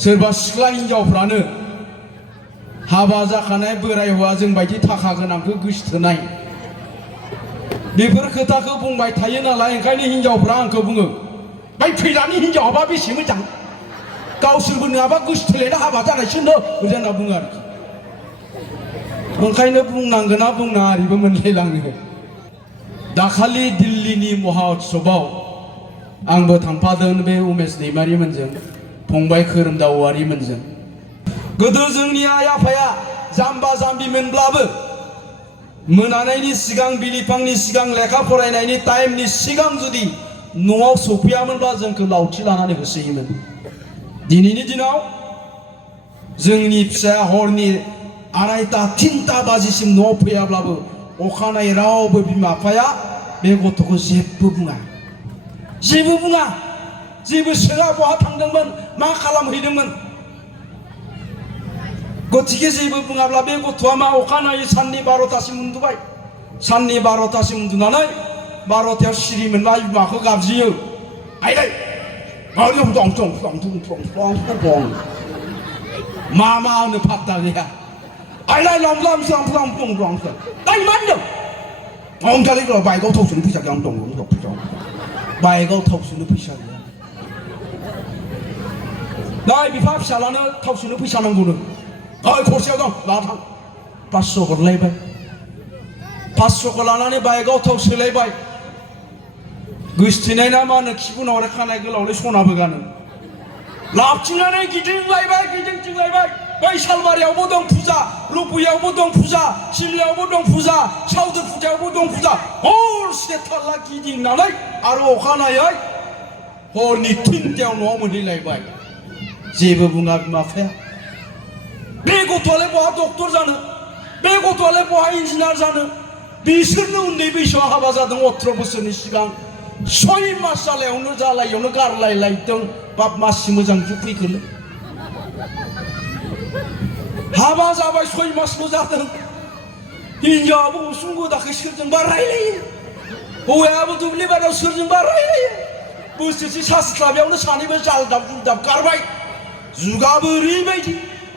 सोरबा सिख्ला हिनजावफ्रानो हाबा जाखानाय बोराय हौवाजों बायदि थाखा गोनांखौ गोसोथोनाय बेफोर खोथाखौ बुंबाय थायो नालाय ओंखायनो हिनजावफ्रा आंखौ बुङो बै फैलानि हिनजावाबा बेसे मोजां गावसोरबो नङाबा गोसोथोलायना हाबा जानायसो होनना बुङो आरोखि ओंखायनो बुंनांगोना बुंनाङा ओरैबो मोनलायलाङो दाखालि दिल्लीनि महा उत्सबाव आंबो थांफादों बे उमेश दैमारिमोनजों फंबाय खोरोमदाव औवारिमोनजों गोदो जोंनि आइ आफाया जाम्बा जाम्बिमोनब्लाबो मोनानायनि सिगां बिलिफांनि सिगां लेखा फरायनायनि टाइमनि सिगां जुदि न'आव सफैयामोनब्ला जोंखौ लावथि लानानै होसोयोमोन दिनैनि दिनाव जोंनि फिसाया हरनि आरायता तिनता बाजिसिम न'आव फैयाब्लाबो अखानायै रावबो बिमा बिफाया बे गथ'खौ जेबो बुङा जेबो सोङा बहा थांदोंमोन मा खालामहैदोंमोन गतिके जेबो बुङाब्ला बे गथ'आ मा अखानायै साननि 12तासिम उन्दुबाय साननि 12तासिम उन्दुनानै 12तायाव सिरि मोनबा बिमाखौ गाबज्रियो आइदै मा होनो फात्ता गैया आइलाय लंब्लाम दाय मा होनदों अंखालि बाइकआव थाव सोनो फैसा गैया दं बाइकआव थाव सोनो फैसा गैया दाय बिफा फिसालानो थाव सोनो फैसा नांगौनो खरसेयाव दं लाना थां 500 हरलायबाय 500खौ लानानै बाइकआव थाव सोलायबाय गोसथोनाय ना मा होनो खिबुनाव खानाय गोलावलाय सनाबो गानो लाबथिंनानै गिदिंथिंलायबाय बै सालबारियावबो दं फुजा रुपुयावबो दं फुजा सिमलायावबो दं फुजा साउदुर फुजायावबो दं फुजा हरसे थारला गिदिंनानै आरो अखानायै हरनि 3तायाव न'आव मोनहैलायबाय जेबो बुङा बिमा बिफाया बे गथ'आलाय बहा डक्टर जानो बे गथ'आलाय बहा इन्जिनियार जानो बिसोरनो उन्दै बैसोआव हाबा जादों 18 बोसोरनि सिगां 6 मास जालायावनो गारलायलायदों बाप मासि मोजां जुग फैखोलै हाबा जाबाय 6 मासल' जादों हिनजावाबो उसुं गोदाखै सोरजोंबा रायलायो हौवायाबो दुब्लि बारियाव सोरजोंबा रायलायो बोसोरसे सानस्लाबैयावनो सानैबो जालदाब जुलदाब गारबाय जुगाबो ओरैबायदि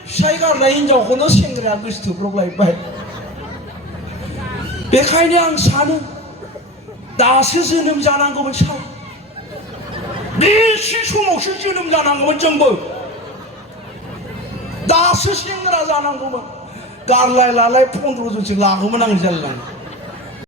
फिसाय गारनाय हिनजावखौनो सेंग्राया गोसोथोब्रबलायबाय बेखायनो आं सानो दासो जोनोम जानांगौमोन सार बेसे समावसो जोनोम जानांगौमोन जोंबो दासो सेंग्रा जानांगौमोन गारलाय लालाय 15 जनसो लागौमोन आं जालाय